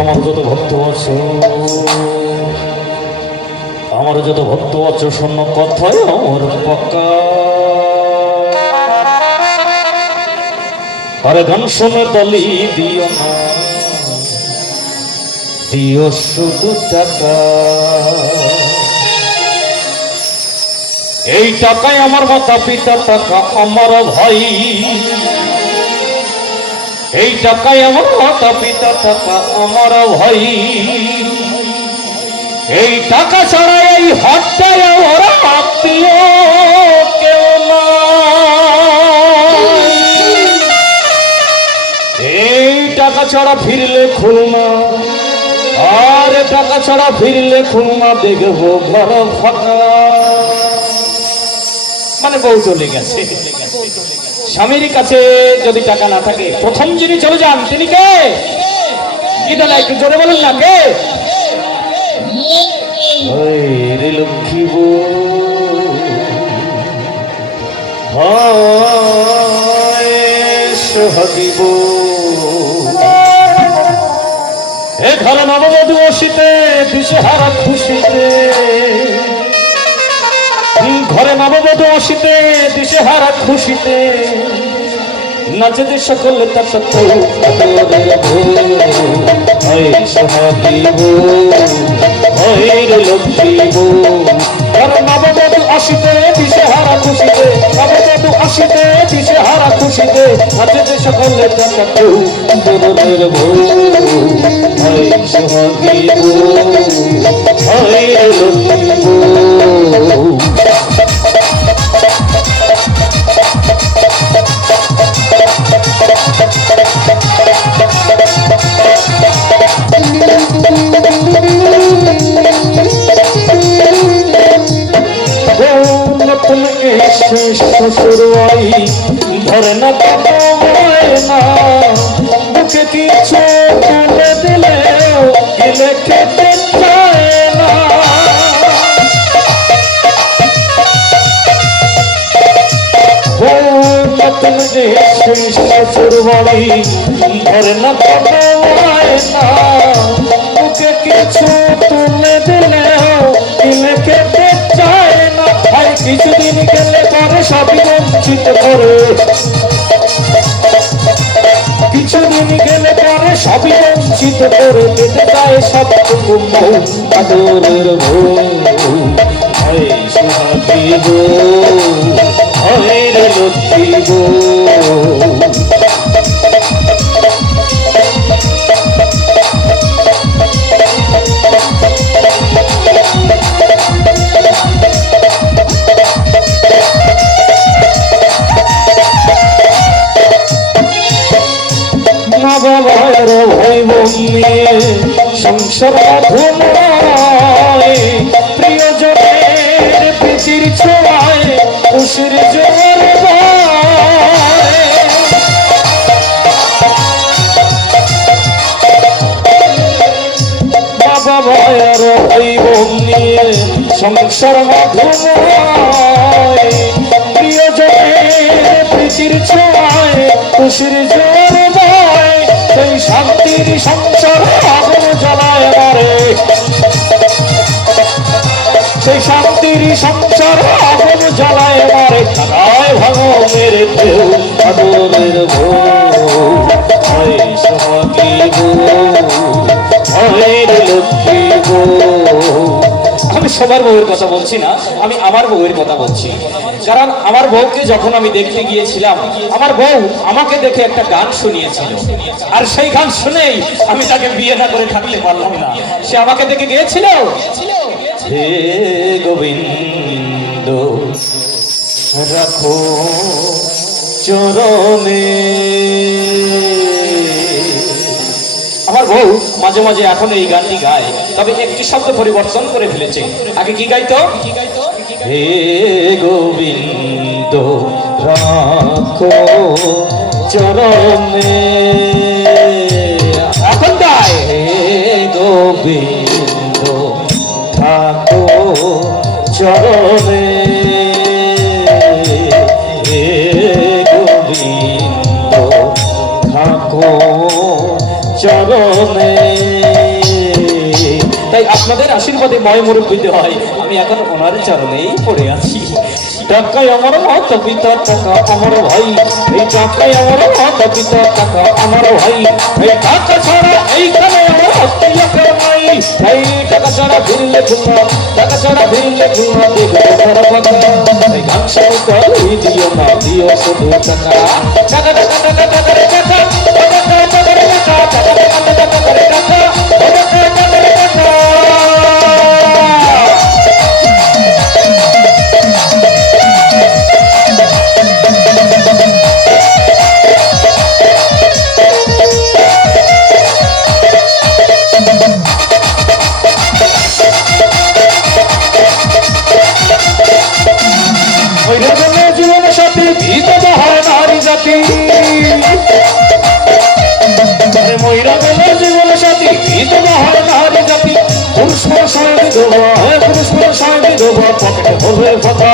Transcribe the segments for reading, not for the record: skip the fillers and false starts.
আমার যত ভক্ত আছো, আমার যত ভক্ত আছো, শোন কথায় আমার পাক্কা। আরে গান শুনে তালি দিও না, দিও শুধু টাকা। এই টাকায় আমার মাতা পিতা, টাকা আমার ভাই। এই টাকায় আমার মাতা পিতা, টাকা আমার ভাই। এই টাকা ছাড়া এই হাতটায় ওরা আত্মীয় কেউ না। এই টাকা ছাড়া ফিরলে খুলনা, আর টাকা ছাড়া ফিরলে খুলনা দেখবো ঘর ফাঁকা। মানে বউ চলে গেছে। স্বামীর কাছে যদি টাকা না থাকে, প্রথম যিনি চলে যান তিনি কে? কি দাদা একটু জোরে বলুন না, কে? রে লক্ষ্মী বউ, সোহাগী বউ। এ ঘরে নববধূ অসিতে, দিশেহারা খুশিতে। ঘরে নববধূ অসিতে, দিশেহারা খুশিতে। নাচে সকলে তার সোহাগী বউ, রে লক্ষ্মী বউ। ঘরে নববধূ অসিতে, দিশেহারা খুশিতে। নববধূ অসিতে, দিশেহারা খুশিতে। নাচে সকলে তার দোলের বউ, সোহাগী বউ, রে লক্ষ্মী বউ। শ্বশুরবাড়ি ধরে না বাবা ময়না, বুকে কিছু তুলে দিলে গেলে খেতে চায় না। নতুন শ্বশুরবাড়ি ধরে না বাবা ময়না, বুকে কিছু তুলে দিলে গেলে খেতে চায় না। কিছুদিন গেলে পরে সবই বঞ্চিত করে, কিছুদিন গেলে পরে সবই বঞ্চিত করে। পেতে চায় সবটুকু বউ, আদরের বউ, সোহাগী বউ, রে লক্ষ্মী বউ। সংসার ধুমায়, প্রিয়জনের প্রীতির ছোঁয়ায় খুশির জোয়ার বয়। বাবা ভাইয়ের ভাই বোন নিয়ে সংসার ধুমায়, প্রিয়জনের প্রীতির ছোঁয়ায় খুশির জোয়ার বয়। সেই শান্তির সংসার আগুন জ্বালায় মারে, সেই শান্তির সংসার আগুন জ্বালায় মারে। তারায় ভাঙো মেরে দেও, আদরের বউ, সোহাগী বউ, রে লক্ষ্মী বউ। আমি সবার বউয়ের কথা বলছি না, আমি আমার বউয়ের কথা বলছি। কারণ আমার বউকে যখন আমি দেখতে গিয়েছিলাম, আমার বউ আমাকে দেখে একটা গান শুনিয়েছিল। আর সেই গান শুনেই আমি তাকে বিয়ে না করে থাকতে পারলাম না। সে আমাকে দেখে গিয়েছিল, হে গোবিন্দ রাখো চরণে। আমার বউ মাঝে মাঝে এখন এই গানটি গায়, তবে একটি শব্দ পরিবর্তন করে ফেলেছে। আগে কি গাইতো? হে গোবিন্দ রাখো চরণে। এখন গায় হে গোবিন্দ থাকো চরণে, হে গোবিন্দ থাকো চরণে। তাই আপনাদের আশীর্বাদে ময় মুরব্বিতে হয় আমি এখন ওনার চরণেই পড়ে আছি। টাকাই আমার মাতা পিতা, টাকা আমার ভাই, এই টাকাই আমার মাতা পিতা, টাকা আমার ভাই, এই টাকা ছাড়া এইখানে আমার আত্মীয় কেউ নাই, এই টাকা ছাড়া ফিরলে খুলনা, টাকা ছাড়া ফিরলে খুলনা দেখবো বড় কথা, এই গান শুনতে দিও না দিও শুধু টাকা, টাকা টাকা টাকা টাকা রে টাকা, টাকা টাকা রে টাকা, টাকা টাকা টাকা রে টাকা, টাকা টাকা রে টাকা। জীবন সাথী ভিতর হয় নারী জাতি, মহিলা বলে জীবন সাথী ভিতর হয় নারী জাতি, পুরুষ পুরুষের বিধবা, পুরুষ পুরুষের বিধবা পকেটে হবে কথা,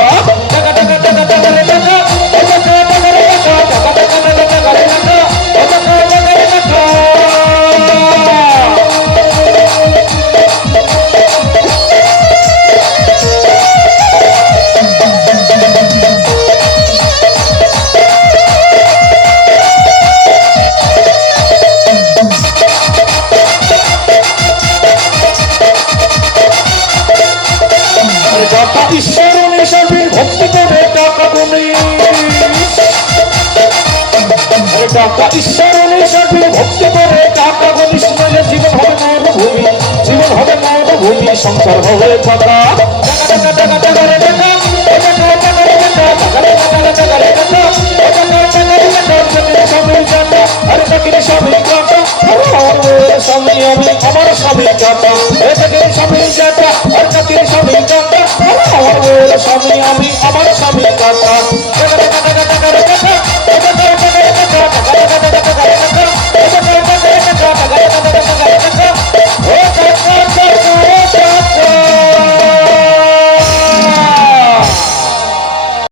টাকা টাকা টাকা টাকা রে টাকা, টাকা টাকা রে টাকা, টাকা টাকা টাকা টাকা রে টাকা, টাকা টাকা রে টাকা। ঈশ্বর হিসাবে ভক্তি করে টাকা গুনি, টাকা ঈশ্বর হিসাবে ভক্তি করে টাকা গুনি, শুনলে জীবন হবে মরুভূমি, জীবন হবে মরুভূমি, সংসার হবে পাতা, টাকা টাকা টাকা রে টাকা, টাকা টাকা রে টাকা, টাকা টাকা টাকা রে টাকা, টাকা টাকা রে টাকা, সবই জানা আর চাকরি সবই টাকা,